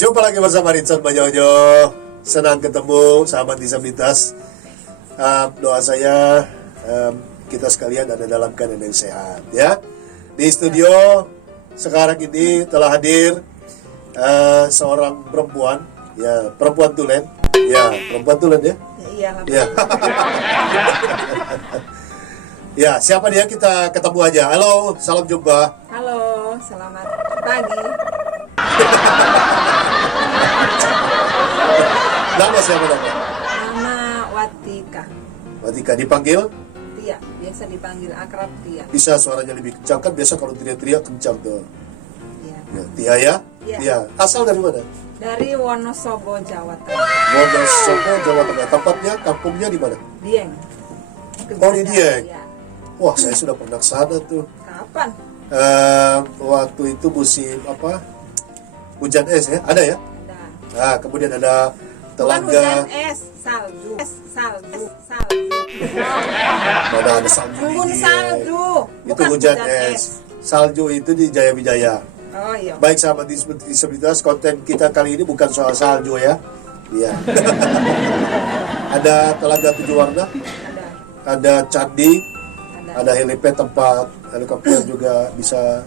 Jumpa lagi bersama Rinson Banyojo. Senang ketemu sahabat disabilitas. Doa saya kita sekalian ada dalam keadaan yang sehat ya. Di studio sekarang ini telah hadir seorang perempuan ya, perempuan tulen ya, perempuan tulen ya. Iya. Ya. Ya, siapa dia, kita ketemu aja. Halo, salam jumpa. Halo, selamat pagi. Nama siapa nama? Nama Watika. Watika, dipanggil? Tia, biasa dipanggil akrab Tia. Bisa suaranya lebih kencang, kan biasa kalau teriak-teriak kencang tuh. Iya. Ya, Tia ya? Iya. Tia. Asal dari mana? Dari Wonosobo, Jawa Tengah. Wonosobo, Jawa Tengah. Tempatnya, kampungnya di mana? Dieng. Oh, di Dieng. Ya. Wah, saya sudah pernah ke sana tuh. Kapan? Waktu itu musim apa? Hujan es ya? Ada ya? Ada. Nah, kemudian ada Bukan telaga. hujan es, salju. Salju. Mana ada salju di Embun Dieng. salju. Itu Bukan hujan es. Salju itu di Jaya Wijaya. Oh iya. Baik sahabat disabilitas, konten kita kali ini bukan soal salju ya. Iya. Ada telaga 7 warna, Ada. ada candi, Ada. ada helipad tempat helikopter juga bisa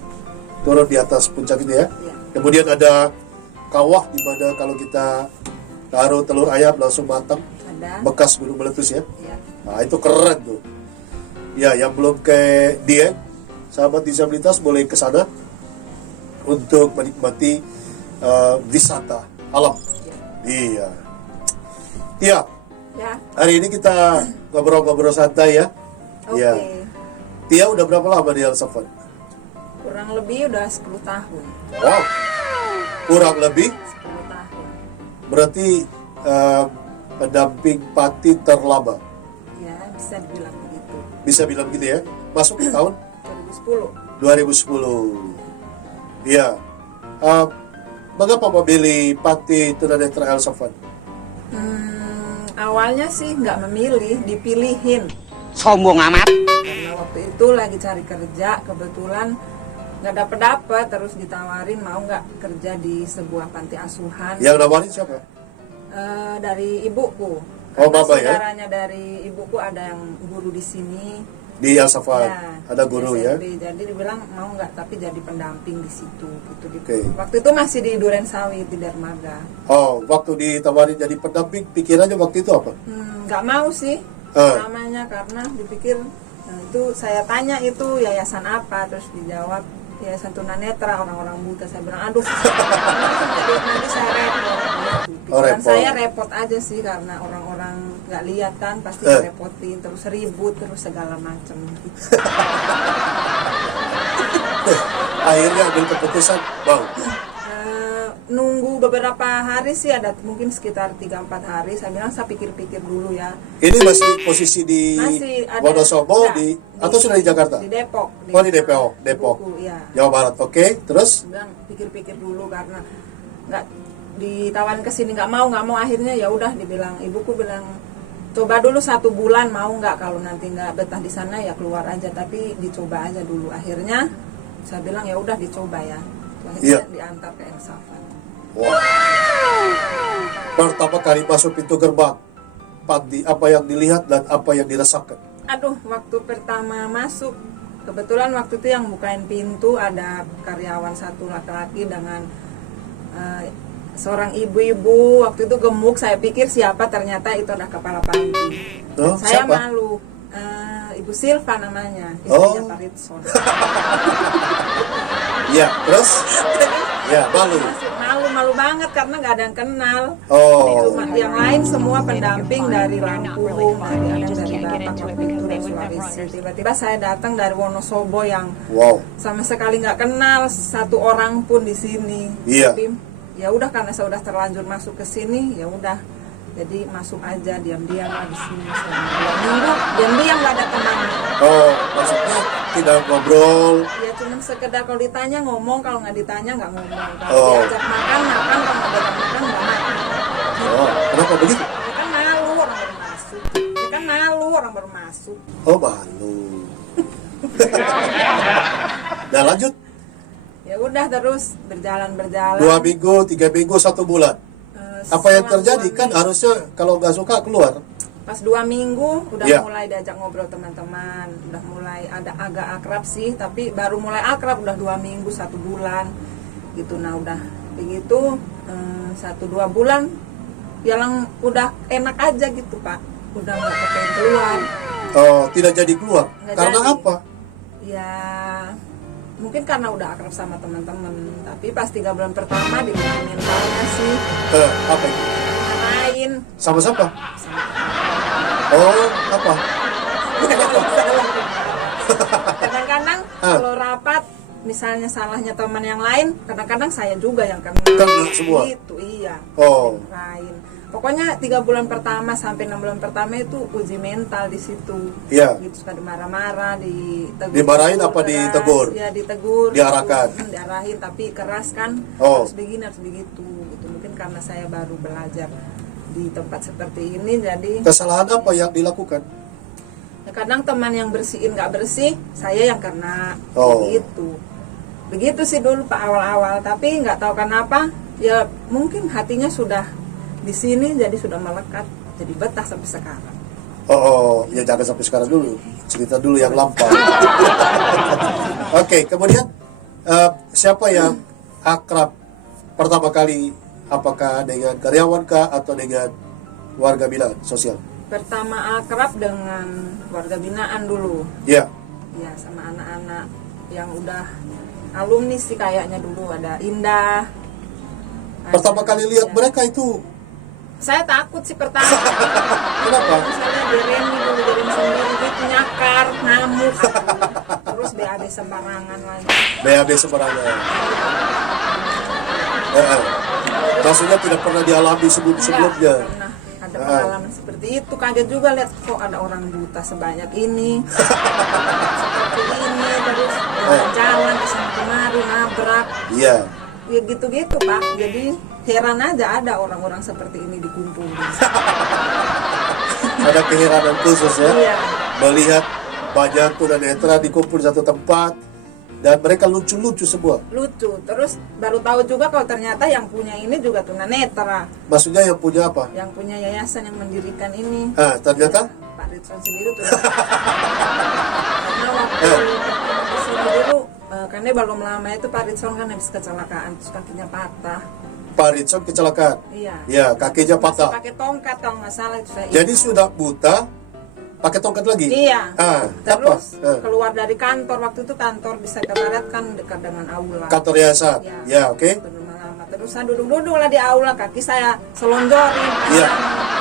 turun di atas puncak itu ya. Iya. Kemudian ada kawah di mana kalau kita taruh telur ayam langsung matang, Ada. bekas gunung meletus ya. Iya. Nah, itu keren tuh. Ya, yang belum ke Dieng, sahabat disabilitas boleh ke sana untuk menikmati wisata alam. Iya. Tia, Ya. hari ini kita ngobrol-ngobrol santai ya. Oke. Iya. Tia udah berapa lama di Al-Safan? Kurang lebih udah 10 tahun. Wow. Kurang lebih 10 tahun. berarti pendamping Pati terlama. Ya, bisa dibilang begitu. Bisa bilang gitu ya. Masuk ke tahun 2010. 2010. Iya. Mengapa memilih Pati tunanetra Al-Safan? Awalnya sih nggak memilih, dipilihin. Sombong amat. Karena waktu itu lagi cari kerja, kebetulan nggak dapet, terus ditawarin mau nggak kerja di sebuah panti asuhan. Yang nawarin siapa? Dari ibuku. Oh, Karena Bapak ya? saudaranya dari ibuku ada yang guru di sini. Di Al-Safan. Ya, Ada guru di ya. SMP. Jadi dibilang mau nggak, tapi jadi pendamping di situ. Gitu. Oke. Waktu itu masih di Duren Sawit di Dermaga. Oh, waktu ditawarin jadi pendamping, pikirannya waktu itu apa? Nggak mau sih namanya, karena dipikir itu saya tanya itu yayasan apa, terus dijawab yayasan tunanetra orang-orang buta. Saya bilang aduh nanti saya repot. Pikiran repot. saya repot aja sih, karena orang-orang nggak lihat kan, pasti repotin, terus ribut, terus segala macam gitu. Akhirnya ambil keputusan, bang. Nunggu beberapa hari sih, ada mungkin sekitar 3-4 hari. Saya bilang saya pikir-pikir dulu ya. Ini masih posisi di Masih ada, Wonosobo enggak, atau sudah di Jakarta? Di Depok. Oh, di Depok. Ibuku, ya. Jawa Barat. Oke, terus? Bilang pikir-pikir dulu, karena nggak ditawarin ke sini nggak mau. Akhirnya ya udah, dibilang ibuku bilang coba dulu 1 bulan, mau nggak, kalau nanti nggak betah di sana ya keluar aja, tapi dicoba aja dulu. Akhirnya saya bilang ya udah dicoba ya. Akhirnya diantar ke Al-Safan. Wow. Pertama kali masuk pintu gerbang Pati, apa yang dilihat dan apa yang dirasakan? Aduh, waktu pertama masuk, kebetulan waktu itu yang bukain pintu ada karyawan satu laki-laki dengan seorang ibu-ibu. Waktu itu gemuk, saya pikir siapa, ternyata itu ada kepala panti. Oh, Saya siapa? malu. Ibu Silva namanya, istrinya Pak Ritson. Iya, terus? Ya, malu. Malu banget karena nggak ada yang kenal. Oh. Cuma yang lain semua pendamping dari Lampung, ada yang dari Batak, waktu itu dari Sulawesi. Tiba-tiba saya datang dari Wonosobo yang Wow. sama sekali nggak kenal satu orang pun di sini. Iya. Tapi ya udah, karena saya udah terlanjur masuk ke sini, ya udah. Jadi masuk aja diam-diam lah di sini selama 2 minggu, diam-diam nggak ada teman. Oh, maksudnya tidak ngobrol. Ya cuman sekedar kalau ditanya ngomong, kalau nggak ditanya nggak ngomong. Kalau Oh. diajak makan, makan. Kalau nggak diajak makan, nggak makan. Oh, kenapa begitu? Ya kan malu orang baru masuk. Ya kan malu orang baru masuk. Oh, malu. Nah, lanjut. Ya udah terus berjalan. 2 minggu, 3 minggu, 1 bulan. Apa yang Setelah terjadi? 2 Kan minggu- harusnya kalau nggak suka keluar. Pas 2 minggu udah Ya. mulai diajak ngobrol teman-teman, udah mulai ada agak akrab sih, tapi baru mulai akrab udah 2 minggu 1 bulan gitu. Nah udah begitu 1-2 bulan ya udah enak aja gitu Pak, udah nggak pengen keluar. Oh, tidak jadi keluar. Nggak Karena jadi. apa? Ya mungkin karena udah akrab sama teman-teman, tapi pas 3 bulan pertama dibikin mentalnya sih Apa itu? main. Sama siapa? Oh, apa? Kadang-kadang kalau rapat misalnya salahnya teman yang lain, kadang-kadang saya juga yang kena. Kena semua? Itu iya. Oh. Lain. Pokoknya 3 bulan pertama sampai 6 bulan pertama itu uji mental di situ. Iya. Gitu suka dimarah-marah, ditegur. Dimarahin apa keras. ditegur? Ya ditegur. Diarahkan? Diarahin tapi keras kan. Oh. Harus begini, harus begitu. Gitu. Mungkin karena saya baru belajar di tempat seperti ini, jadi Kesalahan apa yang dilakukan? ya kadang teman yang bersihin nggak bersih, saya yang kena. Oh. Begitu sih dulu Pak awal-awal, tapi nggak tahu kenapa ya mungkin hatinya sudah di sini jadi sudah melekat, jadi betah sampai sekarang. Oh, ya jangan sampai sekarang dulu. Cerita dulu yang lampau. Oke, kemudian siapa yang akrab pertama kali? Apakah dengan karyawan kah atau dengan warga binaan sosial? Pertama akrab dengan warga binaan dulu, Ya, ya sama anak-anak yang udah alumni sih kayaknya dulu ada Indah. pertama Ada- kali lihat ya. mereka itu Saya takut sih pertama. kenapa? Misalnya Jeremy dulu Jeremy sendiri gitu nyakar, ngamuk, terus BAB sembarangan lagi. BAB sembarangan. Maksudnya tidak pernah dialami sebelumnya. Enggak pernah ada pengalaman seperti itu. Kaget juga lihat kok ada orang buta sebanyak ini, seperti ini terus jalan kesana kemari nabrak, Iya. ya gitu-gitu Pak. Jadi heran aja ada orang-orang seperti ini dikumpulin. Ada keheranan khusus ya. Iya. Melihat banyak tunanetra dikumpul di satu tempat dan mereka lucu-lucu semua. Lucu. Terus baru tahu juga kalau ternyata yang punya ini juga tunanetra. Maksudnya yang punya apa? Yang punya yayasan yang mendirikan ini. Ternyata Pak Ridson sendiri tuh. Karena waktu di sini dulu, karena belum lama itu Pak Ridson kan habis kecelakaan, terus kakinya patah. Pak Ritson kecelakaan. Iya. Ya, kakinya Masih patah. pakai tongkat kalau nggak salah itu saya. Jadi sudah buta, pakai tongkat lagi. Iya. Terus apa? keluar dari kantor, waktu itu kantor bisa Barat kan dekat dengan aula. Kantor yayasan. Ya, oke. Belum lama. Terus saya duduk-duduk lah di aula, kaki saya selonjorin. Iya.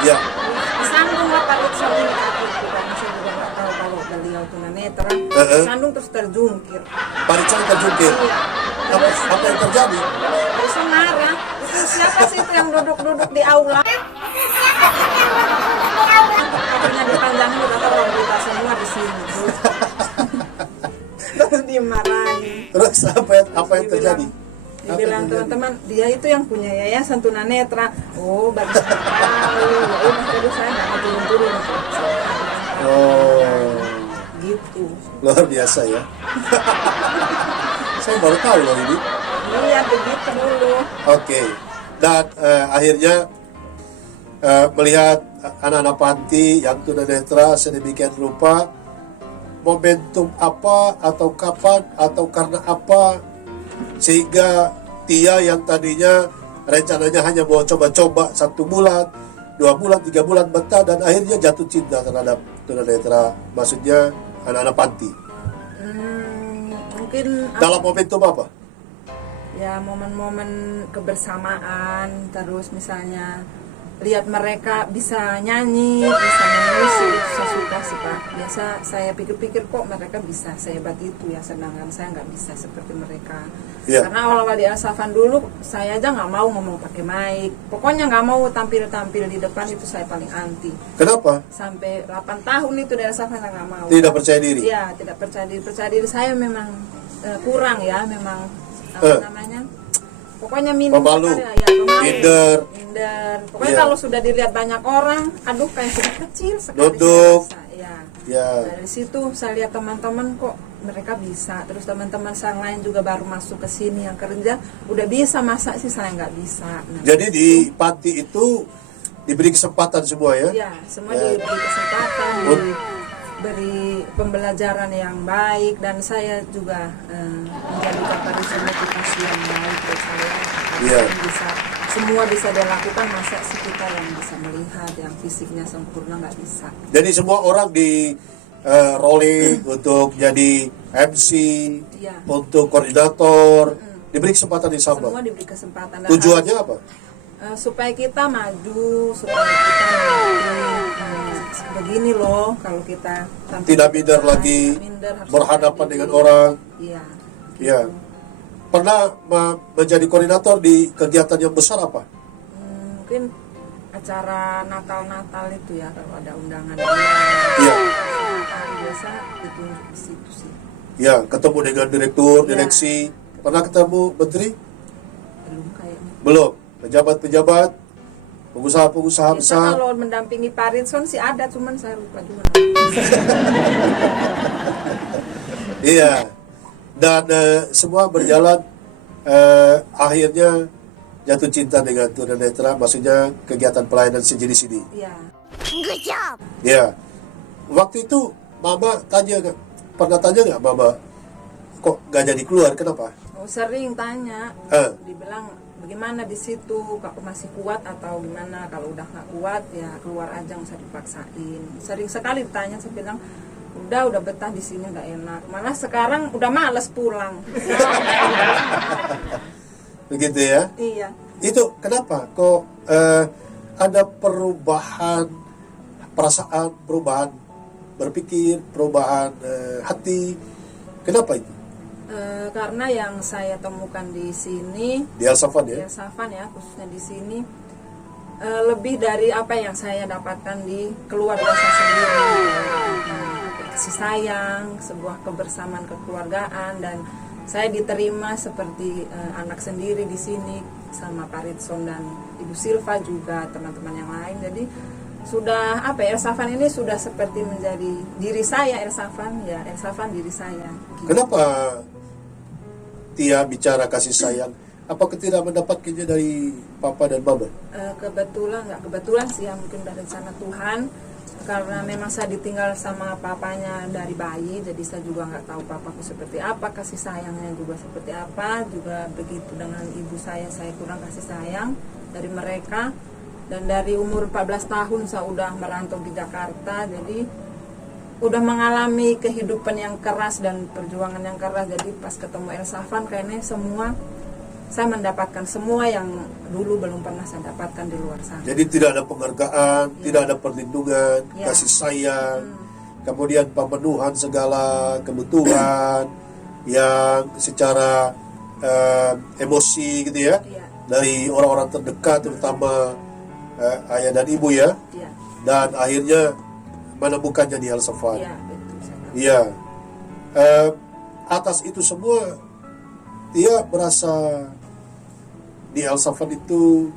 Iya. Disandung lah Pak Ridson ini kaki itu, karena saya juga nggak tahu kalau beliau tunanetra. Disandung terus terjungkir. Pak Ritson terjungkir. Iya. Apa, Terus apa yang terjadi? terus marah. Itu siapa sih itu yang duduk-duduk di aula? Kakinya dipanjangin udah tahu orang buta semua di sini. Terus dimarahin. Terus apa yang terjadi? Dibilang teman-teman, dia itu yang punya yayasan tunanetra. Oh, baru saya tahu. Ya udah terus saya nggak mau turun-turun. Oh, Gitu. luar biasa ya. Saya baru tahu loh ini. Iya begitu dulu. Oke. Dan akhirnya melihat anak-anak panti yang tunanetra sedemikian rupa, momentum apa atau kapan atau karena apa sehingga Tia yang tadinya rencananya hanya mau coba-coba 1 bulan, 2 bulan, 3 bulan betah dan akhirnya jatuh cinta terhadap tunanetra, maksudnya anak-anak panti. Mungkin Dalam momentum apa? ya momen-momen kebersamaan, terus misalnya lihat mereka bisa nyanyi, bisa menulis, itu saya suka sih Pak. Biasa saya pikir-pikir kok mereka bisa sehebat itu ya, sedangkan saya nggak bisa seperti mereka. Iya. Karena awal-awal di El Safan dulu, saya aja nggak mau ngomong pakai mic. Pokoknya nggak mau tampil-tampil di depan, itu saya paling anti. Kenapa? Sampai 8 tahun itu di El Safan saya nggak mau. Tidak percaya diri? Iya, tidak percaya diri. Percaya diri saya memang kurang ya, memang apa namanya? Pokoknya minim Pemalu, sekali, ya, pemalu, minder. Pokoknya Iya. kalau sudah dilihat banyak orang, aduh kayak sudah kecil sekali. Duduk. saya rasa. Ya. Ya. Dari situ saya lihat teman-teman kok mereka bisa. Terus teman-teman saya lain juga baru masuk ke sini yang kerja udah bisa, masa sih saya nggak bisa. Nah, Jadi di panti itu diberi kesempatan semua ya? ya semua Ya. diberi kesempatan, diberi pembelajaran yang baik, dan saya juga menjadikan Parison motivasi yang baik buat saya. Iya. Bisa, semua bisa dilakukan, masa sih kita yang bisa melihat yang fisiknya sempurna nggak bisa. Jadi semua orang di rolling untuk jadi MC, Iya. untuk koordinator, diberi kesempatan yang sama. Semua diberi kesempatan. Dan Tujuannya apa? supaya kita maju, supaya kita nanti begini loh, kalau kita tampil Tidak di minder depan, lagi, tidak minder, harus berhadapan percaya dengan diri. orang. Iya. Ya. Pernah menjadi koordinator di kegiatan yang besar apa? Mungkin acara Natal itu ya, kalau ada undangan Iya. biasa ditunjuk di situ sih. Ya, ketemu dengan direktur, Ya. direksi. Pernah ketemu menteri? Belum kayaknya. Belum. Pejabat-pejabat, pengusaha-pengusaha Biasa besar. kalau mendampingi Parison sih ada, cuman saya lupa juga. Iya. Dan semua berjalan akhirnya jatuh cinta dengan tunanetra, maksudnya kegiatan pelayanan sejenis ini. Iya. Ya. Waktu itu Mama pernah tanya nggak Mama, kok nggak jadi keluar, kenapa? Oh, sering tanya, dibilang bagaimana di situ, kalau masih kuat atau gimana. Kalau udah nggak kuat ya keluar aja, nggak usah dipaksain. Sering sekali ditanya, saya bilang udah betah di sini nggak enak. Malah sekarang udah males pulang. Begitu ya? Iya. Itu kenapa kok ada perubahan perasaan, perubahan berpikir, perubahan hati? Kenapa itu? Karena yang saya temukan di sini, Di El Safan di ya? El Safan ya, khususnya di sini, lebih dari apa yang saya dapatkan di keluarga saya sendiri. Kasih sayang, sebuah kebersamaan kekeluargaan, dan saya diterima seperti anak sendiri di sini sama Parison dan Ibu Silva juga, teman-teman yang lain. Jadi sudah apa ya, El Safan ini sudah seperti menjadi diri saya. El Safan ya, El Safan diri saya. Gitu. Kenapa Tia bicara kasih sayang? Apakah tidak mendapatkannya dari Papa dan Mama? Nggak kebetulan sih ya, mungkin dari rencana Tuhan. Karena memang saya ditinggal sama papanya dari bayi, jadi saya juga nggak tahu papaku seperti apa, kasih sayangnya juga seperti apa. Juga begitu dengan ibu saya kurang kasih sayang dari mereka. Dan dari umur 14 tahun saya udah merantau di Jakarta, jadi udah mengalami kehidupan yang keras dan perjuangan yang keras. Jadi pas ketemu El Safan, kayaknya semua saya mendapatkan semua yang dulu belum pernah saya dapatkan di luar sana. Jadi tidak ada penghargaan, tidak ada perlindungan, Ya. kasih sayang, kemudian pemenuhan segala kebutuhan yang secara emosi gitu ya, Iya. dari orang-orang terdekat, terutama ayah dan ibu ya, Iya, dan akhirnya menemukannya di El Safan. iya betul. Saya tahu. Iya. Atas itu semua, dia merasa di El Safan itu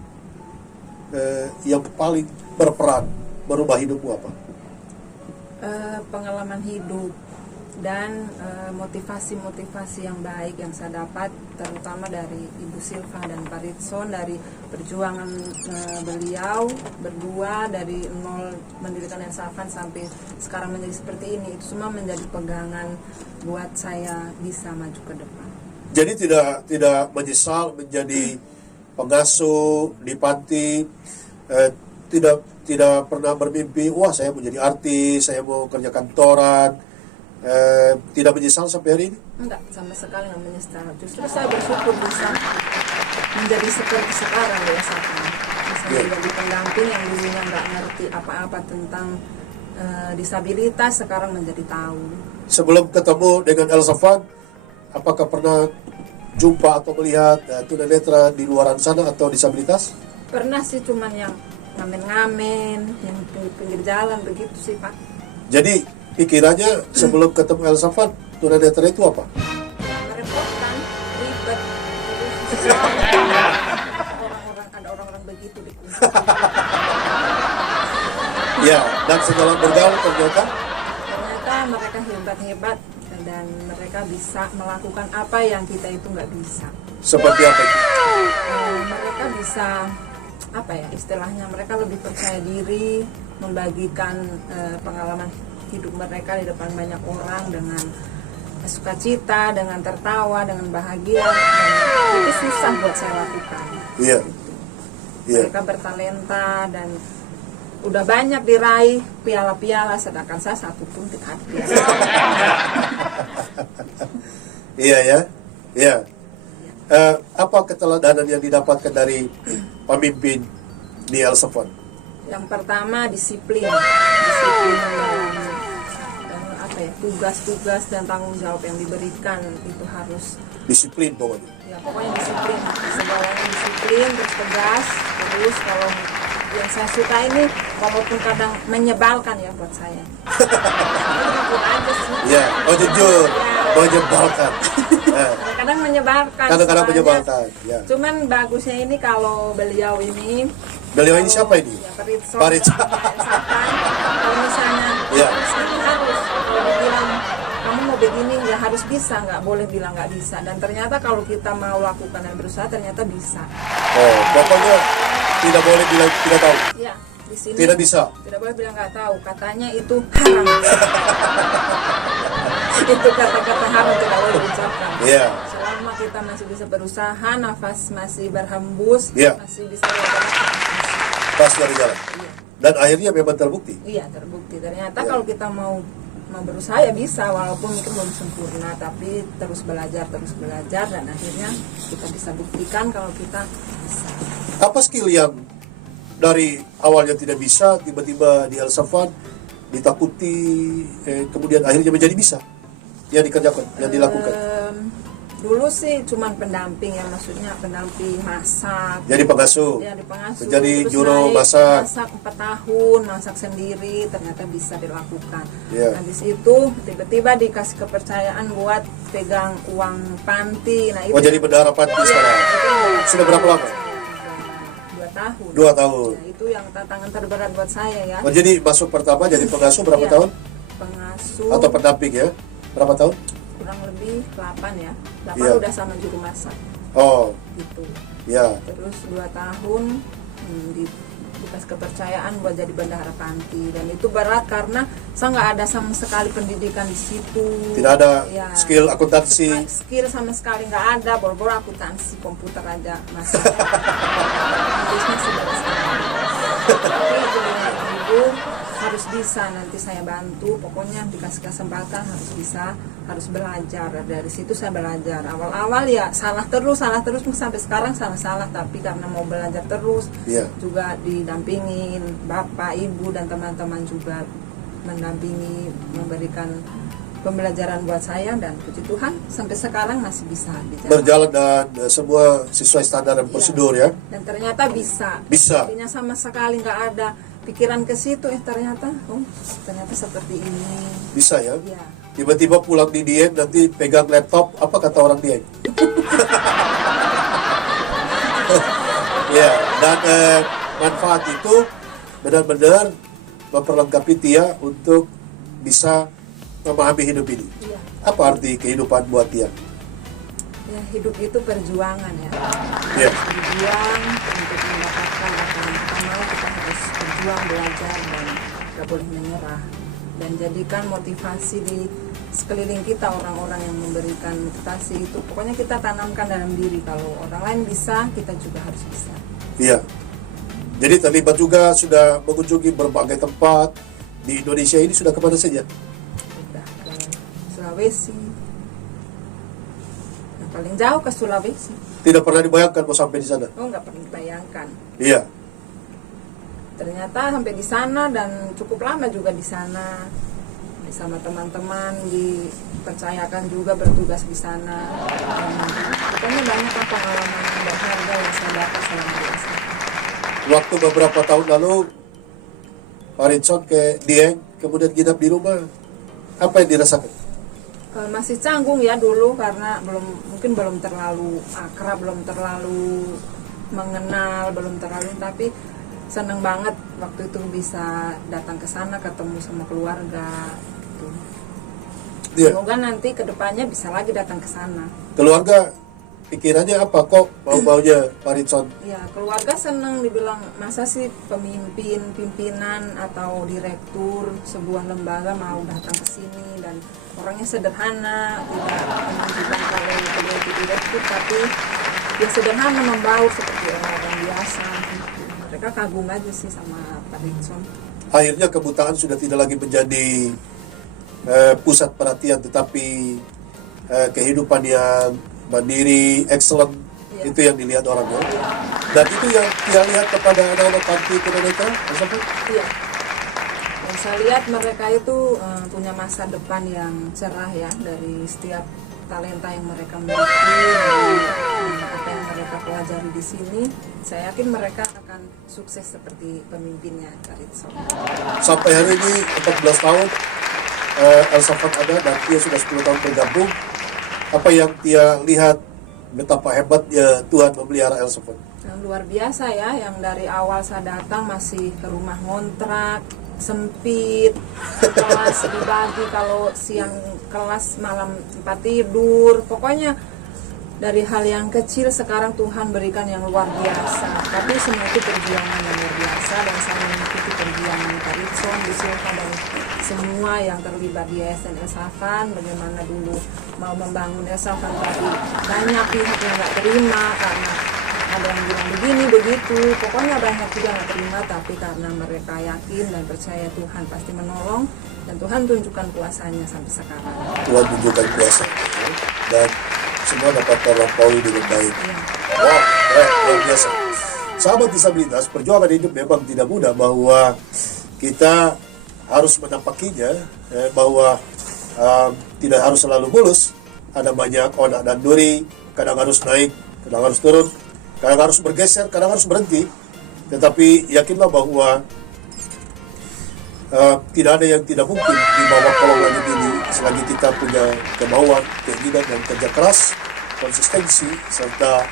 yang paling berperan merubah hidupmu apa? Pengalaman hidup dan motivasi-motivasi yang baik yang saya dapat, terutama dari Ibu Silva dan Parison, dari perjuangan beliau berdua dari nol mendirikan El Safan sampai sekarang menjadi seperti ini. Itu semua menjadi pegangan buat saya bisa maju ke depan. Jadi tidak menyesal menjadi pengasuh di panti, tidak pernah bermimpi, wah saya mau jadi artis, saya mau kerja kantoran, tidak menyesal sampai hari ini? Enggak, sama sekali nggak menyesal. Justru saya bersyukur bisa menjadi seperti sekarang ya, Safan. Bisa menjadi pendamping yang dulunya nggak ngerti apa-apa tentang disabilitas, sekarang menjadi tahu. Sebelum ketemu dengan El Safwan, apakah pernah jumpa atau melihat tunanetra di luaran sana atau disabilitas? Pernah sih, cuman yang ngamen-ngamen, yang pinggir jalan begitu sih Pak. Jadi pikirannya sebelum ketemu El Safwan, tunanetra itu apa? Ya, merepotkan, ribet, orang-orang, ada orang-orang begitu di Ya, dan setelah bergaul ternyata mereka hebat-hebat dan mereka bisa melakukan apa yang kita itu nggak bisa. seperti apa itu? Mereka bisa apa ya istilahnya, mereka lebih percaya diri, membagikan pengalaman hidup mereka di depan banyak orang dengan sukacita, dengan tertawa, dengan bahagia. Dan itu susah buat saya lakukan. Iya. Iya. Mereka bertalenta dan udah banyak diraih piala-piala, sedangkan saya satu pun tidak ada. Iya ya. Iya. Apa keteladanan yang didapatkan dari pemimpin di El Safwan? Yang pertama disiplin dan apa ya, tugas-tugas dan tanggung jawab yang diberikan itu harus Disiplin pokoknya. ya, pokoknya disiplin, segalanya disiplin, terus tegas, terus kalau yang saya suka ini walaupun kadang menyebalkan ya buat saya. Jujur aja sih. Iya, oh jujur, menyebalkan. Kadang-kadang menyebalkan. Kadang-kadang soalnya. menyebalkan. Ya. Cuman bagusnya ini kalau beliau ini. Beliau ini siapa ini? Ya, Paritson. Paritson. Kalau misalnya Ya. harus kalau dibilang kamu mau begini ya harus bisa, nggak boleh bilang nggak bisa. Dan ternyata kalau kita mau lakukan dan berusaha ternyata bisa. Oh, pokoknya tidak boleh bilang tidak tahu. Ya, di sini Tidak bisa. tidak boleh bilang nggak tahu. Katanya itu haram. Itu kata-kata haram tidak boleh diucapkan. Iya. Selama kita masih bisa berusaha, nafas masih berhembus, Iya. masih bisa bergerak. Pas dari jalan. Dan akhirnya memang terbukti. Iya, terbukti. Ternyata Iya. kalau kita mau berusaha ya bisa, walaupun mungkin belum sempurna, tapi terus belajar dan akhirnya kita bisa buktikan kalau kita bisa. Apa skill yang dari awalnya tidak bisa, tiba-tiba di El Safwan ditakuti, kemudian akhirnya menjadi bisa? Yang dikerjakan, yang dilakukan. Dulu sih cuman pendamping ya, maksudnya pendamping masak. Jadi pengasuh. Ya, di pengasuh. Jadi Terus juru naik, masak. 4 tahun, masak sendiri, ternyata bisa dilakukan. Iya. Habis itu tiba-tiba dikasih kepercayaan buat pegang uang panti. Nah, itu Oh, jadi bendahara panti sekarang. Sudah berapa lama? 2 tahun. 2 tahun. Nah, itu yang tantangan terberat buat saya ya. Oh, jadi masuk pertama jadi pengasuh berapa Iya. tahun? Pengasuh Atau pendamping ya? Berapa tahun? kurang lebih 8 ya. 8 Iya. udah sama juru masak Oh, gitu. ya. Terus 2 tahun dikasih kepercayaan buat jadi bendahara panti, dan itu berat karena saya nggak ada sama sekali pendidikan di situ. Tidak ada Ya, skill akuntansi. skill sama sekali nggak ada, boro-boro akuntansi komputer aja masuknya. Bisnis sudah sekali. Tapi ibu harus bisa, nanti saya bantu, pokoknya dikasih kesempatan harus bisa, harus belajar. Dari situ saya belajar. Awal-awal ya salah terus sampai sekarang salah, tapi karena mau belajar terus, Iya. juga didampingin bapak, ibu dan teman-teman juga mendampingi, memberikan pembelajaran buat saya, dan puji Tuhan sampai sekarang masih bisa Berjalan dan semua sesuai standar dan prosedur ya. dan ternyata bisa. Bisa. Artinya sama sekali nggak ada pikiran ke situ, ternyata ternyata seperti ini. Bisa ya. Ya. Tiba-tiba pulang di Dieng nanti pegang laptop, apa kata orang Dieng? Ya, dan manfaat itu benar-benar memperlengkapi Tia untuk bisa memahami hidup ini. Iya. Apa arti kehidupan buat Tia? Ya, hidup itu perjuangan ya. Ya. Berjuang untuk mendapatkan apa yang kita mau, kita harus berjuang, belajar, dan gak boleh menyerah. Dan jadikan motivasi di sekeliling kita, orang-orang yang memberikan motivasi itu, pokoknya kita tanamkan dalam diri, kalau orang lain bisa, kita juga harus bisa. Iya. Jadi terlibat juga sudah mengunjungi berbagai tempat di Indonesia ini, sudah kemana saja? Udah ke Sulawesi, yang paling jauh ke Sulawesi. Tidak pernah dibayangkan mau sampai di sana. Oh, nggak pernah dibayangkan. Iya. ternyata sampai di sana dan cukup lama juga di sana sama teman-teman, dipercayakan juga bertugas di sana. Pokoknya banyak pengalaman berharga yang saya dapat selama di Asafan. Waktu beberapa tahun lalu Pak Ritson ke Dieng, kemudian ginap di rumah, apa yang dirasakan? Masih canggung ya dulu karena mungkin belum terlalu akrab, belum terlalu mengenal, belum terlalu, tapi seneng banget waktu itu bisa datang ke sana, ketemu sama keluarga gitu. Iya. Semoga nanti kedepannya bisa lagi datang ke sana. Keluarga pikirannya apa kok mau-maunya Pak Ritson? Ya, keluarga seneng, dibilang masa sih pimpinan atau direktur sebuah lembaga mau datang ke sini, dan orangnya sederhana, tidak menunjukkan kalau beliau itu direktur, tapi dia sederhana, membaur seperti orang biasa. Mereka kagum aja sih sama Pak Ritson. Akhirnya kebutaan sudah tidak lagi menjadi pusat perhatian, tetapi kehidupan yang mandiri, excellent, Iya. itu yang dilihat orang ya. Dan itu yang dia lihat kepada anak-anak panti tunanetra, Asafan? Iya. Yang saya lihat mereka itu punya masa depan yang cerah ya, dari setiap talenta yang mereka miliki, dan apa yang mereka pelajari di sini. Saya yakin mereka akan sukses seperti pemimpinnya Pak Ritson. Sampai hari ini 14 tahun Asafan ada, dan dia sudah 10 tahun bergabung. Apa yang dia lihat betapa hebatnya Tuhan memelihara Asafan? Yang luar biasa ya, yang dari awal saya datang masih ke rumah ngontrak, sempit, kelas dibagi, kalau siang kelas, malam tempat tidur. Pokoknya dari hal yang kecil sekarang Tuhan berikan yang luar biasa. Tapi semua itu perjuangan yang luar biasa, dan saya mengikuti perjuangan Pak Ritson, disuruh dan semua yang terlibat di Yayasan Asafan. Bagaimana dulu mau membangun Asafan, tapi banyak pihak yang nggak terima karena ada yang bilang begini begitu. Pokoknya banyak juga nggak terima, tapi karena mereka yakin dan percaya Tuhan pasti menolong, dan Tuhan tunjukkan kuasanya sampai sekarang. Tuhan tunjukkan kuasa dan semua dapat terlampaui dengan baik. Ya. Wow, luar biasa. Sahabat disabilitas, perjuangan hidup memang tidak mudah, bahwa kita harus menampakinya, bahwa tidak harus selalu mulus. Ada banyak onak dan duri, kadang harus naik, kadang harus turun, kadang harus bergeser, kadang harus berhenti. Tetapi yakinlah bahwa tidak ada yang tidak mungkin di bawah kolong langit ini, selagi kita punya kemauan, keinginan, dan kerja keras, konsistensi, serta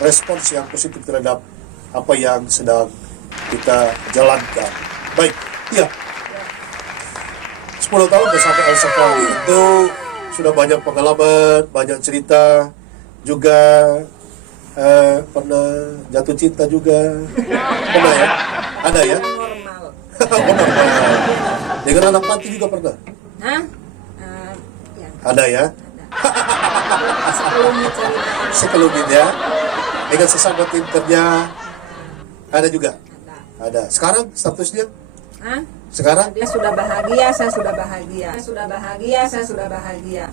respons yang positif terhadap apa yang sedang kita jalankan. Baik, iya. 10 tahun bersama Asafan itu sudah banyak pengalaman, banyak cerita, juga pernah jatuh cinta juga. Pernah ya? Ada ya? Normal. Pernah. Dengan anak panti juga pernah? Hah? Ya, Ada ya? ada. Sebelumnya cerita Sekelumit ya? Dengan sesama tim kerja ada juga? ada. Ada. Sekarang statusnya? Hah? Sekarang? Dia sudah bahagia, saya sudah bahagia. Saya sudah bahagia, saya sudah bahagia.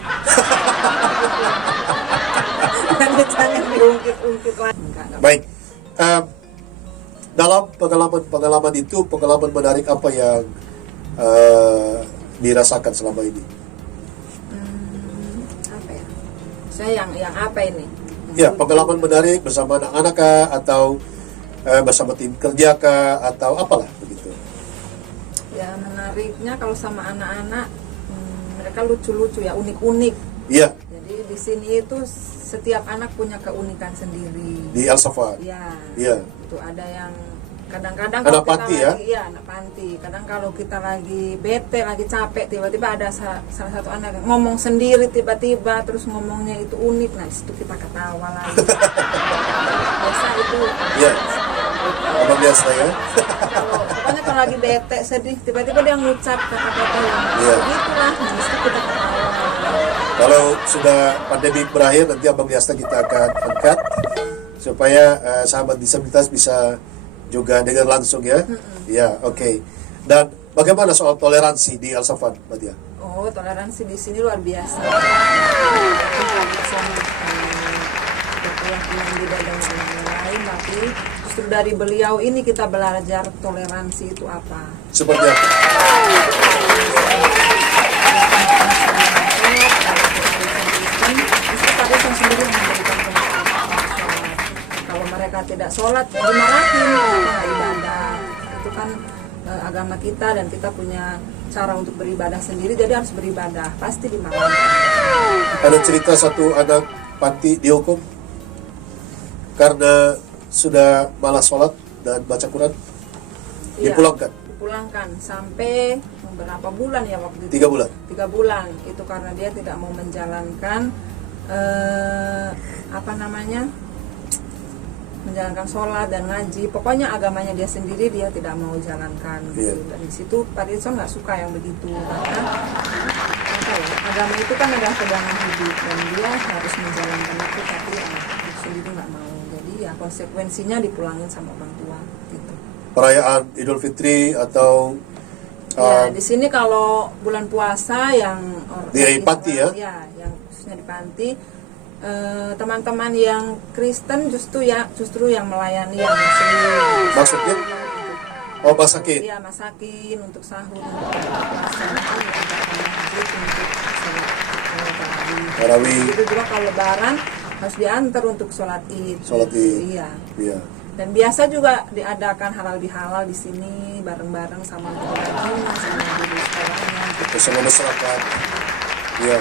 Jangan diungkit-ungkit lagi. Enggak. Baik. Dalam pengalaman itu, pengalaman menarik apa yang dirasakan selama ini? Apa ya? Saya yang apa ini? Ya, pengalaman menarik bersama anak-anak kah, atau bersama tim kerja kah, atau apalah begitu? Ya, menariknya kalau sama anak-anak, mereka lucu-lucu ya, unik-unik. Iya, Jadi di sini itu setiap anak punya keunikan sendiri. di Asafan. Ya, Iya. itu ada yang kadang-kadang Anak kalau kita panti ya? lagi, iya, anak panti. Kadang kalau kita lagi bete, lagi capek, tiba-tiba ada salah satu anak yang ngomong sendiri tiba-tiba, terus ngomongnya itu unik. Nah, disitu kita ketawa lagi. Biasa itu. Iya. Apa biasa ya? Pokoknya kalau lagi bete, sedih, tiba-tiba dia ngucap kata-kata yang Iya. begitulah. Nah, disitu kita ketawa. Kalau sudah pandemi berakhir, nanti Abang Yasta kita akan angkat supaya sahabat disabilitas bisa juga dengar langsung ya. Ya, oke. Dan bagaimana soal toleransi di Asafan, Mbak Tia? Oh, toleransi di sini luar biasa. Berkeluarga keyakinan beda dengan yang lain, tapi justru dari beliau ini kita belajar toleransi itu apa. Seperti apa? Justru Parison sendiri yang memberikan pendidikan. Kalau mereka tidak sholat, dimarahin, kenapa nggak ibadah. Itu kan agama kita dan kita punya cara untuk beribadah sendiri, jadi harus beribadah, pasti dimarahin. Ada cerita satu anak panti dihukum karena sudah malas sholat dan baca Quran, Iya, dipulangkan dipulangkan sampai berapa bulan ya waktu itu? 3 bulan. 3 bulan itu karena dia tidak mau menjalankan menjalankan sholat dan ngaji, pokoknya agamanya dia sendiri dia tidak mau jalankan gitu. Iya. Dan di situ Parison nggak suka yang begitu karena apa ya, agama itu kan adalah pegangan hidup dan dia harus menjalankan itu, tapi dia sendiri nggak mau, jadi ya konsekuensinya dipulangin sama orang tua gitu. Perayaan Idul Fitri atau Ya, di sini kalau bulan puasa yang di panti ya? Yang khususnya di panti, teman-teman yang Kristen justru yang melayani yang Muslim. Maksudnya? Oh, masakin. Iya, masakin untuk sahur, untuk puasa, yang masjid untuk sholat Tarawih. Itu juga kalau Lebaran harus diantar untuk sholat Id. Sholat Id. Iya. Iya. Dan biasa juga diadakan halal bihalal di sini bareng-bareng sama guru sama guru sekolahnya. Gitu. Bersama masyarakat. Iya.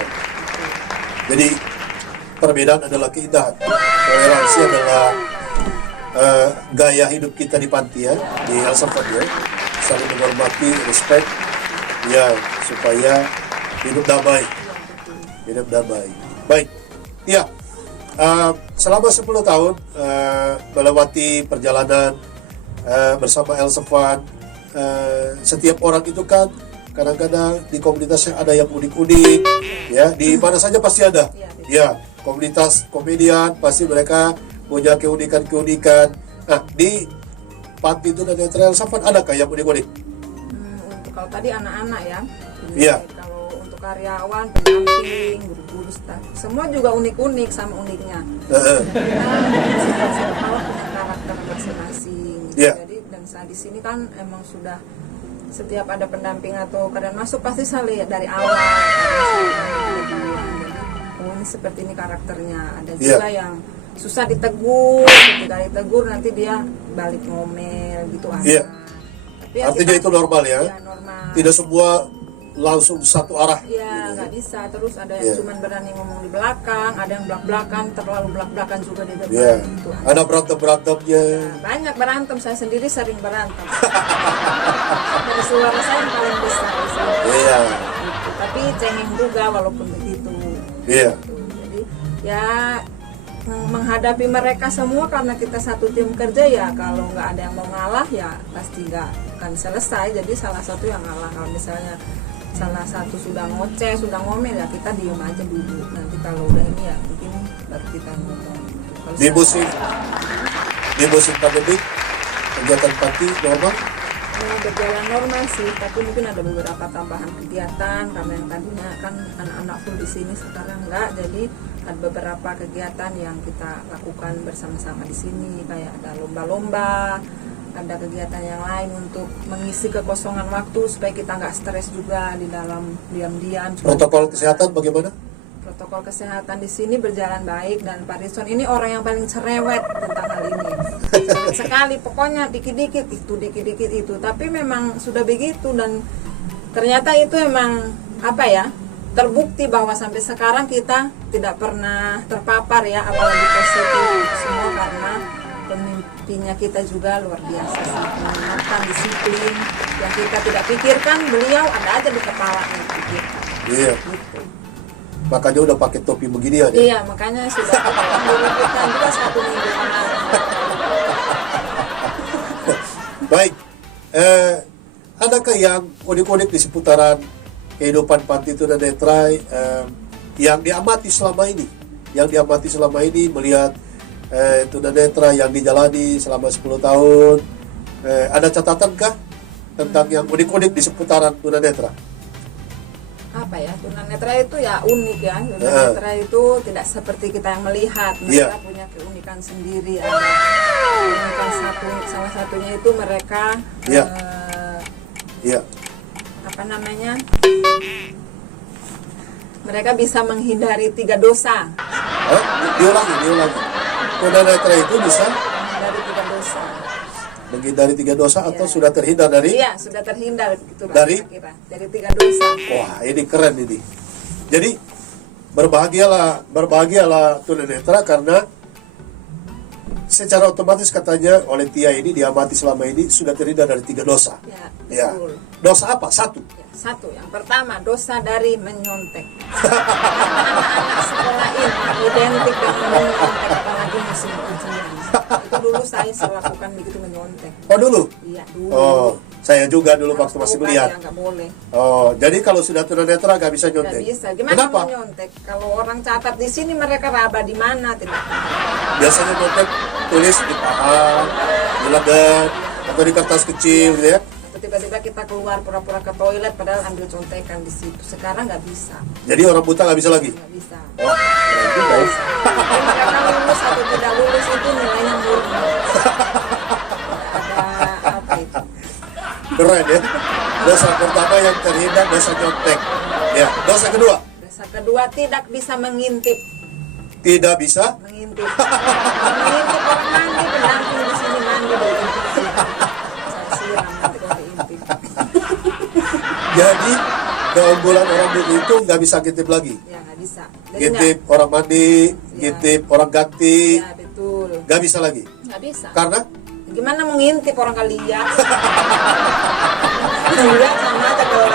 Jadi perbedaan adalah keindahan. Toleransi adalah gaya hidup kita di panti ya, di El Salvador. Saling menghormati, respect, ya supaya hidup damai. Hidup damai. Baik. Ya. Selama 10 tahun melewati perjalanan bersama El Safwan, setiap orang itu kan kadang-kadang di komunitasnya ada yang unik-unik, ya di mana saja pasti ada, ya komunitas komedian pasti mereka punya keunikan-keunikan. Nah di panti itu dan El Safwan adakah yang unik-unik? Untuk kalau tadi anak-anak ya, Iya. kalau untuk karyawan, pendamping, guru-guru, staff, semua juga unik-unik sama uniknya. Kita punya karakter masing-masing. Gitu. Iya. Jadi dan saat di sini kan emang sudah setiap ada pendamping atau karyawan masuk pasti saya lihat dari awal. Jadi, oh ini seperti ini karakternya. Ada juga yang susah ditegur, ketika ditegur nanti dia balik ngomel gitu aja. Iya. Tapi ya Artinya kita- itu normal ya? Iya, normal. Tidak semua langsung satu arah. Iya, nggak bisa. Terus ada yang Iya. cuman berani ngomong di belakang, ada yang belak-belakan, terlalu belak-belakan juga di depan. Iya. Gitu. Ada berantem-berantemnya. Nah, banyak berantem, saya sendiri sering berantem. Dari suara saya yang paling besar di sini. Iya. Gitu. Tapi cengeng juga walaupun begitu. Iya. Gitu. Jadi ya menghadapi mereka semua karena kita satu tim kerja ya, kalau nggak ada yang mau ngalah ya pasti nggak akan selesai. Jadi salah satu yang ngalah, kalau misalnya salah satu sudah ngoceh, sudah ngomel ya kita diem aja dulu. Nanti kalau udah ini ya mungkin baru kita ngomong. Kalau Di musim pandemik kegiatan panti normal. berjalan normal sih, tapi mungkin ada beberapa tambahan kegiatan karena yang tadinya kan anak-anak full di sini sekarang enggak, jadi ada beberapa kegiatan yang kita lakukan bersama-sama di sini, kayak ada lomba-lomba, ada kegiatan yang lain untuk mengisi kekosongan waktu supaya kita nggak stres juga di dalam diam-diam. Protokol kesehatan bagaimana? Protokol kesehatan di sini berjalan baik dan Parison ini orang yang paling cerewet tentang hal ini. Cerewet sekali, pokoknya dikit-dikit itu. Tapi memang sudah begitu dan ternyata itu emang terbukti bahwa sampai sekarang kita tidak pernah terpapar ya, apalagi positif, semua karena pemimpinnya kita juga luar biasa sih, mengingatkan disiplin yang kita tidak pikirkan, beliau ada aja di kepala yang dipikirkan. Iya. Gitu. Makanya udah pakai topi beginian ya. Iya, makanya sudah kita juga 1 minggu kemarin. Baik. Adakah yang unik-unik di seputaran kehidupan panti tunanetra yang diamati selama ini? Yang diamati selama ini melihat tunanetra yang dijalani selama 10 tahun. Ada catatankah tentang yang unik-unik di seputaran tunanetra? apa ya, tunanetra itu ya unik ya. Tunanetra itu tidak seperti kita yang melihat, mereka punya keunikan sendiri. Ada keunikan salah satunya itu mereka apa namanya, mereka bisa menghindari 3 dosa. Diulangi. Tunanetra itu bisa Menghindari 3 dosa. menghindari 3 dosa atau sudah terhindar dari? Iya, sudah terhindar gitu Dari? kira-kira. Dari 3 dosa. Wah, ini keren ini. Jadi berbahagialah tunanetra karena secara otomatis katanya oleh Tia ini diamati selama ini sudah terhindar dari 3 dosa. Ya, betul. Dosa apa? 1. Ya, 1. Yang pertama, dosa dari menyontek. Anak-anak sekolah ini identik dengan menyontek, apalagi musim ujian. Itu dulu saya lakukan begitu, menyontek. Oh dulu? Iya, dulu. Oh, saya juga dulu waktu masih Bukan, melihat. ya, nggak boleh. Oh, jadi kalau sudah tunanetra nggak bisa Nggak nyontek. bisa. Gimana Kenapa? mau nyontek? Kalau orang catat di sini, mereka raba di mana? Tidak. Biasanya nyontek tulis di paha, di lengan, atau di kertas kecil gitu ya. Atau tiba-tiba kita keluar pura-pura ke toilet padahal ambil contekan di situ. Sekarang nggak bisa. Jadi orang buta nggak bisa lagi. Nggak bisa. Oh, keren juga ya. Jadi mereka lulus atau tidak lulus itu nilainya murni. Ada apa itu? Keren ya. Dosa pertama yang terhindar dosa nyontek. Ya, dosa kedua Dosa kedua, tidak bisa mengintip. tidak bisa. Mengintip orang mandi, pendamping di sini mandi diintip. Saya siram nanti kalau diintip. Jadi keunggulan orang buta itu nggak bisa ngintip lagi. Ya nggak bisa. Jadi Ngintip orang mandi, ngintip orang ganti, ya betul. nggak bisa lagi. Nggak bisa. Karena Gimana mau ngintip orang kali lihat? Lihat sama aja kalau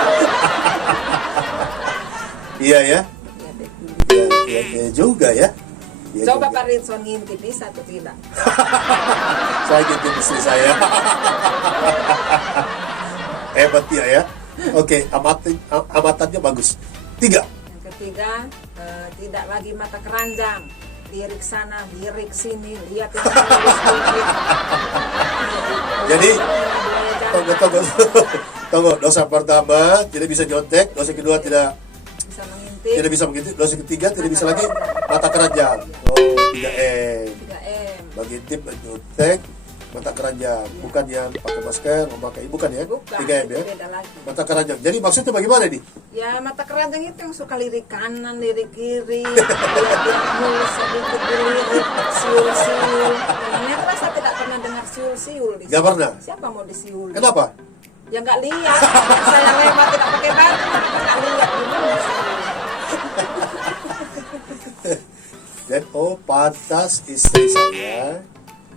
iya ya. ya, betul. Ya juga ya. Ya Coba juga. Pak Ritson ngintip, bisa atau tidak? Saya ngintip istri saya. Hebat dia ya. Oke, amatannya bagus. 3. Yang ketiga, tidak lagi mata keranjang. Lirik sana, lirik sini, lihat yang tulis. Jadi, tunggu. Dosa pertama tidak bisa nyontek, dosa kedua tidak bisa mengintip. bisa mengintip, dosa ketiga tidak bisa lagi mata keranjang. Oh, 3M. 3M. Mengintip, menyontek, mata keranjang. Bukan yang pakai masker, memakai, bukan ya? Bukan, 3M ya. itu beda lagi. Mata keranjang. Jadi maksudnya bagaimana nih? Ya mata keranjang itu yang suka lirik kanan, lirik kiri, lihat mulus sedikit dilirik, siul-siul. Ternyata saya tidak pernah dengar siul-siul. Nggak pernah? Siapa mau disiul? Kenapa? Ya nggak lihat. Saya lewat tidak pakai baju, mereka nggak lihat gimana siul. Dan pantas istri saya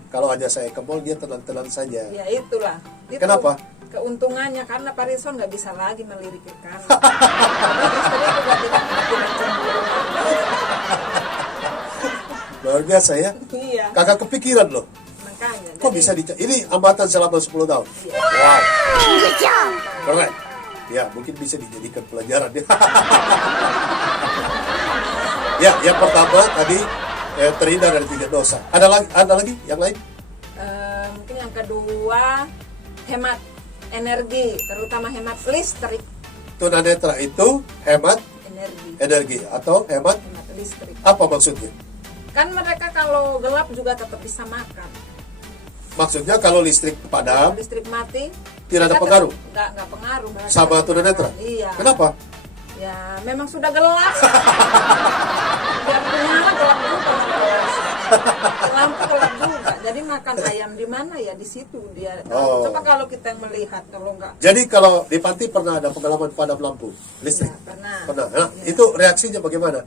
kalau ada saya ke mall dia tenang-tenang saja. Ya itulah. Itu Kenapa? Keuntungannya karena Pak Ritson nggak bisa lagi melirik ke kanan. Jadi istri juga tidak cemburu. Luar biasa ya. Iya. Kakak kepikiran loh. Makanya. Kok jadi- bisa ini amatan selama 10 tahun? Iya. Wow. Keren. Ya, mungkin bisa dijadikan pelajaran ya. Ya, yang pertama tadi terhindar dari 3 dosa. Ada lagi yang lain? Mungkin yang kedua, hemat energi, terutama hemat listrik. Tunanetra itu hemat energi atau hemat Hemat listrik. apa maksudnya? Kan mereka kalau gelap juga tetap bisa makan. Maksudnya kalau listrik padam Kalau listrik mati, tidak ada mereka pengaruh tetap nggak pengaruh. Mereka sama tetap tunanetra. makan. Iya. Kenapa? Ya memang sudah gelap. Biar nyala gelap juga. Lampu gelap juga. Jadi makan ayam di mana ya di situ dia. Oh. Coba kalau kita yang melihat, kalau enggak. Jadi kalau di panti pernah ada pengalaman padam lampu listrik? Ya, pernah. Pernah. Nah, Ya. itu reaksinya bagaimana?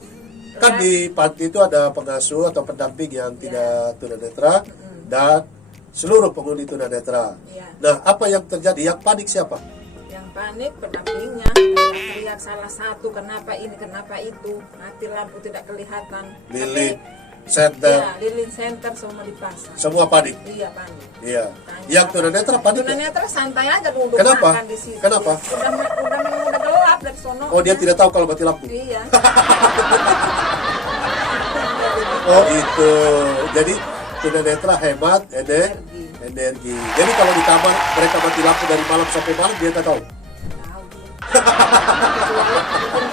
Kan di panti itu ada pengasuh atau pendamping yang tidak tunanetra dan seluruh penghuni tunanetra. Iya. Nah, apa yang terjadi? Yang panik siapa? Yang panik pendampingnya, teriak salah satu, kenapa ini, kenapa itu, mati lampu tidak kelihatan. Lilin, Tapi, center, iya, lilin center semua dipasang. semua panik. Iya panik. Iya. Yang tunanetra panik. Ya? Tunanetra santai aja duduk Kenapa? makan di situ. Kenapa? Udah gelap dari sono. Oh, dia tidak tahu kalau mati lampu. Iya. Oh, itu. Jadi tunanetra hemat energi. Jadi kalau di kamar mereka mati lampu dari malam sampai malam dia tak tahu. Tahu dia. Kecuali mungkin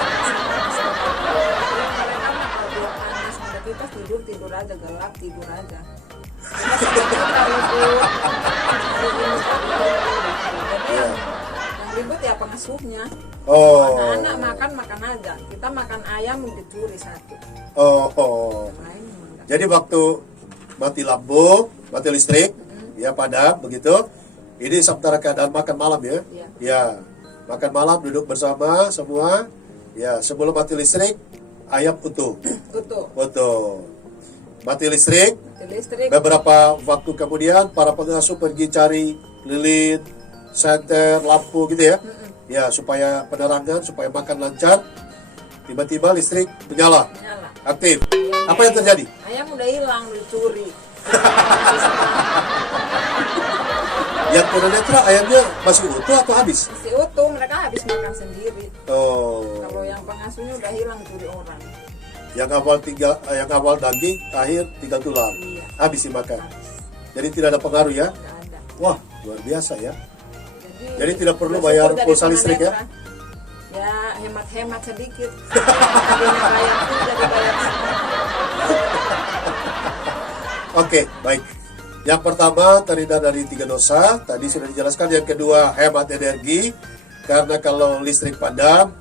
tidur aja, gelap tidur aja. Kita sebenarnya ribut. Jadi yang ribut ya pengasuhnya. Oh. Anak-anak makan aja. Kita makan ayam dicuri satu. Oh. Lain enggak. Jadi waktu mati lampu, mati listrik, ya padam begitu. Ini sementara keadaan makan malam ya. Iya. Ya, makan malam duduk bersama semua. Ya, sebelum mati listrik, ayam utuh. Utuh. Mati listrik, Listrik. beberapa waktu kemudian para pengasuh pergi cari lilin, senter, lampu gitu ya. Ya, supaya penerangan, supaya makan lancar. Tiba-tiba listrik menyala, Nyala. aktif. Apa yang terjadi? Ayam udah hilang, dicuri. Yang tunanetra ayamnya masih utuh atau habis? Masih utuh, mereka habis makan sendiri. Oh, Kalau yang pengasuhnya udah hilang, curi orang. yang awal daging, akhir tinggal tulang. Iya. Habis dimakan. Habis. Jadi tidak ada pengaruh ya? Nggak ada. Wah, luar biasa ya. Jadi Jadi tidak perlu bersyukur bayar dari pulsa listrik ya? tunanetra. Ya, hemat-hemat sedikit. Tadinya bayar tuh jadi bayar setengah. Oke, baik. Yang pertama, terhindar dari 3 dosa. Tadi sudah dijelaskan. Yang kedua, hemat energi. Karena kalau listrik padam,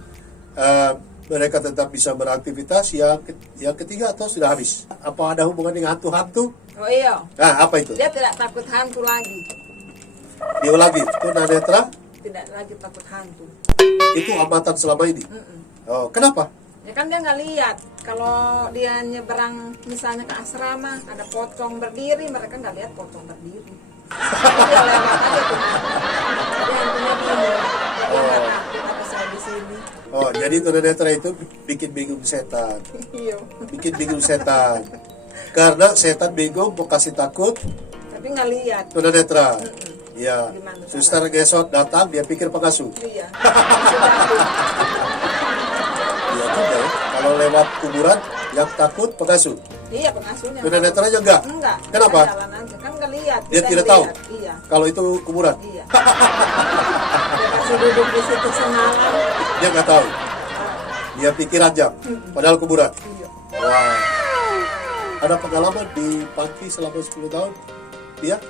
mereka tetap bisa beraktivitas. Yang ketiga, atau sudah habis. Apa ada hubungan dengan hantu-hantu? Oh iya, Nah, apa itu? dia tidak takut hantu lagi. Diulangi, tunanetra Tidak lagi takut hantu. itu amatan selama ini. Oh, kenapa? Ya kan dia nggak lihat. Kalau dia nyeberang misalnya ke asrama, ada pocong berdiri, mereka nggak lihat pocong berdiri. Jadi dia lewat aja tuh. Dia hantunya bingung. Dia nggak takut apa saya di sini. Oh, jadi tunanetra itu bikin bingung setan. Iya. Bikin bingung setan. Karena setan bingung mau kasih takut Tapi nggak lihat. tunanetra. Ya, Gimana suster gesot datang, dia pikir pengasuh. Iya. Iya juga ya. Kalau lewat kuburan, yang takut pengasuh. Iya pengasuhnya. Tunanetranya enggak. Enggak. Kenapa? Dia jalan aja kan nggak lihat. Dia Kita tidak yang tahu. lihat. Iya. Kalau itu kuburan, Iya. Dia kasih duduk di situ semalam. dia nggak tahu. Dia pikir aja, padahal kuburan. Iya. Wah. Ada pengalaman di panti selama 10 tahun? Dia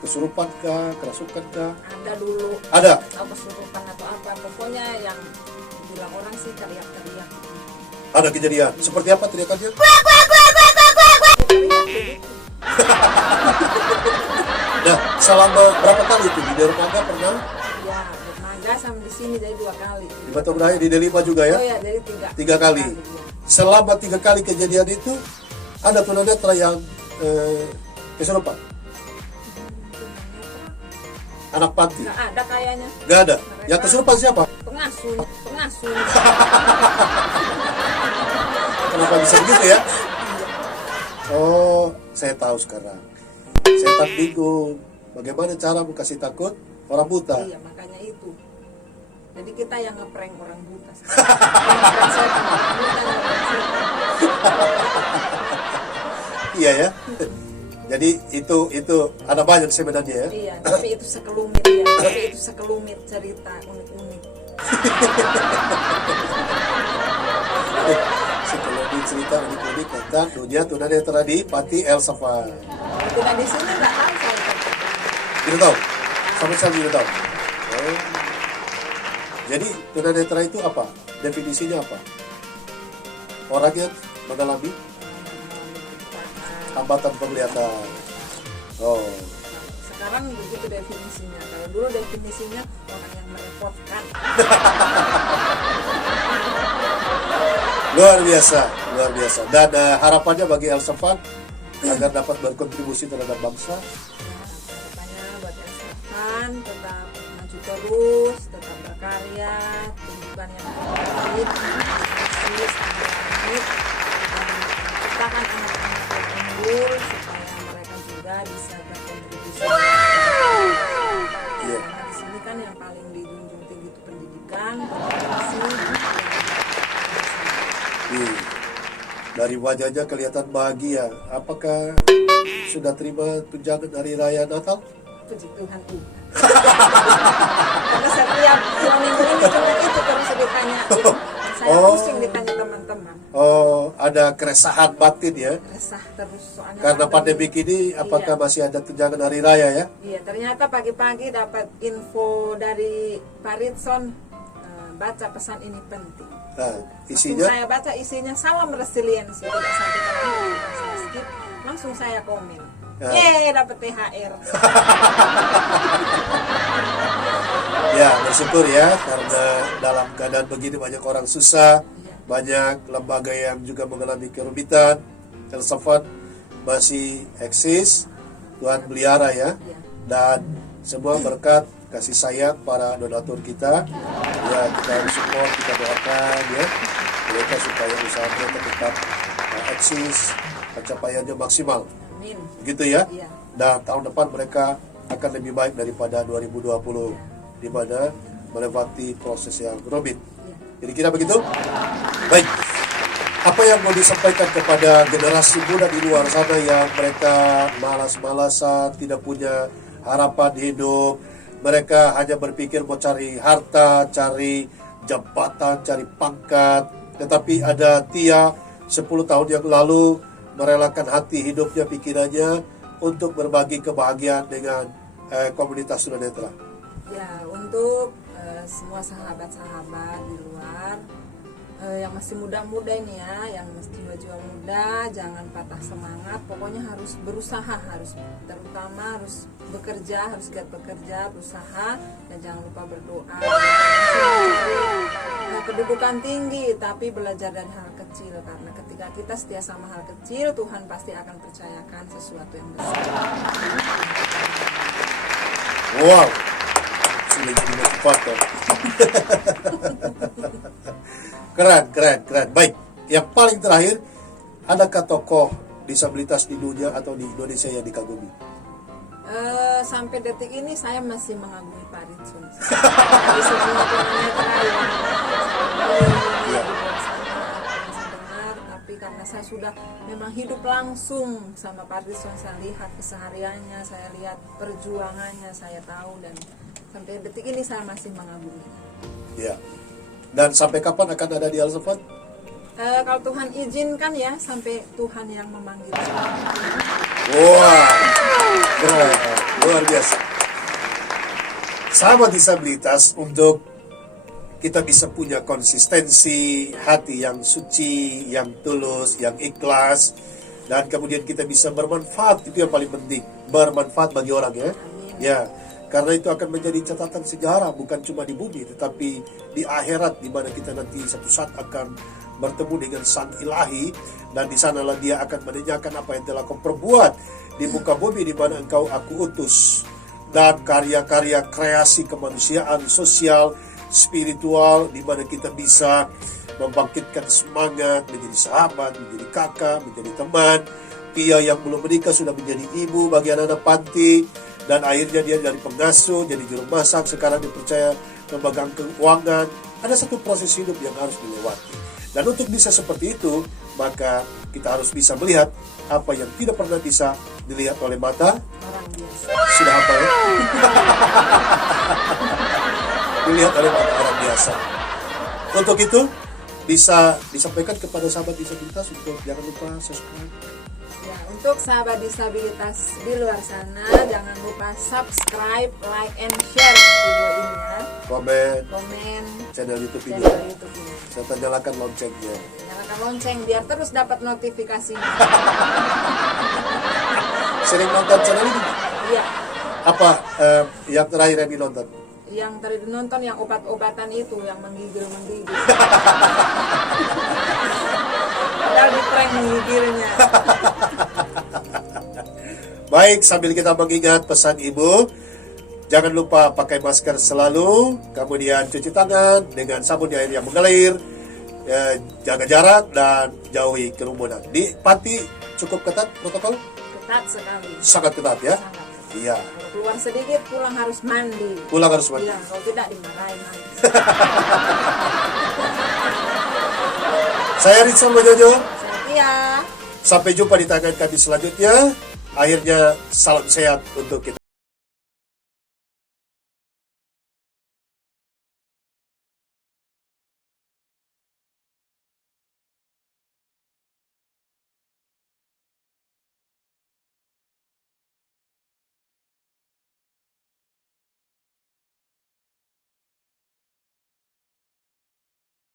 kesurupan kah, kerasukan kah? Ada dulu. Ada. Atau kesurupan atau apa. Pokoknya yang bilang orang sih teriak-teriak. Ada kejadian. Seperti apa teriakannya? Nah, selama berapa kali itu di dermaga pernah? Ya, dermaga sama di sini jadi 2 kali. Di Batu Beraya, di Delima juga ya? Oh ya, jadi 3. 3 kali. Iya. Selama 3 kali kejadian itu, ada tunanetra yang kesurupan? Anak panti? Nggak ada kayaknya. Gak ada. Yang kesurupan siapa? Pengasuh. Kenapa bisa begitu ya? Oh, saya tahu sekarang. Setan bingung. Bagaimana cara mau kasih takut orang buta? Iya, makanya itu. Jadi kita yang ngeprank orang buta. Ngeprank setan. Kita ngeprank setan. Iya ya. Jadi itu ada banyak sebenarnya ya. Iya, tapi itu sekelumit ya. Tapi itu sekelumit cerita unik-unik. Sekelumit cerita unik-unik tentang dunia tunanetra di Panti El Safar. Tidak di sini nggak tahu saya. Tidak tahu. Sama sekali tidak tahu. Oh. Jadi tunanetra itu apa? Definisinya apa? Orang yang mengalami hambatan penglihatan. Oh. Sekarang begitu definisinya. Kalau dulu definisinya orang yang merepotkan. Luar biasa, luar biasa. Dan harapannya bagi El Safan agar dapat berkontribusi terhadap bangsa. Ya, harapannya buat Elsapan tetap maju terus, tetap berkarya, pendidikan yang baik, eksis, langit, ciptakan anak-anak yang unggul supaya mereka juga bisa berkontribusi. Iya. Karena di sini kan yang paling dijunjung tinggi itu pendidikan, kontribusi. Dari wajahnya kelihatan bahagia. Apakah sudah terima tunjangan hari raya Natal? Puji Tuhan karena setiap 2 minggu ini cuma itu terus ditanya Saya Oh. pusing ditanya teman-teman. Oh, ada keresahan batin ya. Resah terus soalnya. Karena ada- pandemik ini, apakah Iya. masih ada tunjangan hari raya ya? Iya, ternyata pagi-pagi dapat info dari Pak Ritson, baca pesan ini penting. Nah, Langsung isinya, saya baca isinya salam resiliensi, tidak sampai kena saya skip, langsung saya komen. Ya. Yeay, dapat THR. ya bersyukur ya, karena dalam keadaan begini banyak orang susah, banyak lembaga yang juga mengalami kerumitan, filsafat masih eksis, Tuhan pelihara ya, Iya. dan semua berkat kasih sayang para donatur kita, ya kita harus support, kita doakan ya, mereka supaya usaha mereka tetap eksis, pencapaiannya maksimal. Amin. Begitu ya. Iya. Dan tahun depan mereka akan lebih baik daripada 2020 di mana melewati proses yang rumit. Iya. Jadi kira begitu? Baik. Apa yang mau disampaikan kepada generasi muda di luar sana yang mereka malas-malasan, tidak punya harapan hidup, mereka hanya berpikir mau cari harta, cari jabatan, cari pangkat, tetapi ada Tia 10 tahun yang lalu merelakan hati hidupnya, pikirannya untuk berbagi kebahagiaan dengan komunitas tunanetra. Ya, untuk semua sahabat-sahabat di luar yang masih muda-muda ini ya, yang masih jiwa-jiwa muda, jangan patah semangat. Pokoknya harus berusaha, terutama harus bekerja, harus giat bekerja, berusaha, dan jangan lupa berdoa. Nah, kedudukan tinggi, tapi belajar dari hal kecil, karena ketika kita setia sama hal kecil, Tuhan pasti akan percayakan sesuatu yang besar. Wow, sudah jadi motivator. Keren. Baik, yang paling terakhir, adakah tokoh disabilitas di dunia atau di Indonesia yang dikagumi? Sampai detik ini saya masih mengagumi Pak Ritson. Dari semua tunanetra Iya. yang saya dengar, tapi karena saya sudah memang hidup langsung sama Pak Ritson, saya lihat kesehariannya, saya lihat perjuangannya, saya tahu, dan sampai detik ini saya masih mengagumi. Ya. Dan sampai kapan akan ada di Al-Safat? Kalau Tuhan izinkan ya, sampai Tuhan yang memanggil. Wah, keren, luar biasa. Sahabat disabilitas, untuk kita bisa punya konsistensi hati yang suci, yang tulus, yang ikhlas, dan kemudian kita bisa bermanfaat, itu yang paling penting, bermanfaat bagi orang ya. Ya, karena itu akan menjadi catatan sejarah, bukan cuma di bumi, tetapi di akhirat, di mana kita nanti satu saat akan bertemu dengan Sang Ilahi, dan di sanalah Dia akan menanyakan apa yang telah kau perbuat di muka bumi di mana engkau aku utus, dan karya-karya kreasi kemanusiaan, sosial, spiritual, di mana kita bisa membangkitkan semangat, menjadi sahabat, menjadi kakak, menjadi teman. Tia yang belum menikah sudah menjadi ibu bagi anak-anak panti, dan akhirnya dia dari pengasuh, jadi juru masak, sekarang dipercaya memegang keuangan. Ada satu proses hidup yang harus dilewati. Dan untuk bisa seperti itu, maka kita harus bisa melihat apa yang tidak pernah bisa dilihat oleh mata. Orang biasa. Sudah apa ya? Dilihat oleh mata orang biasa. Untuk itu, bisa disampaikan kepada sahabat disabilitas untuk jangan lupa subscribe. Ya, untuk sahabat disabilitas di luar sana, jangan lupa subscribe, like, and share video ini ya. Komen Komen channel YouTube ini, channel YouTube ini. serta nyalakan loncengnya. Nyalakan lonceng biar terus dapat notifikasinya. Sering nonton channel ini? Iya, Apa yang terakhir yang dinonton? yang tadi nonton yang obat-obatan itu, yang menggigil-menggigil. Padahal di prank menggigilnya. Baik, sambil kita mengingat pesan ibu, jangan lupa pakai masker selalu, kemudian cuci tangan dengan sabun di air yang mengalir, jaga jarak, dan jauhi kerumunan. Di panti cukup ketat protokol? Ketat sekali. Sangat ketat ya? Sangat. Iya. Kalau keluar sedikit, pulang harus mandi. Pulang harus mandi. Iya, kalau tidak dimarahin. Saya Ritson Bojojo. Saya Tia. Sampai jumpa di tangan kami selanjutnya. Akhirnya salam sehat untuk kita.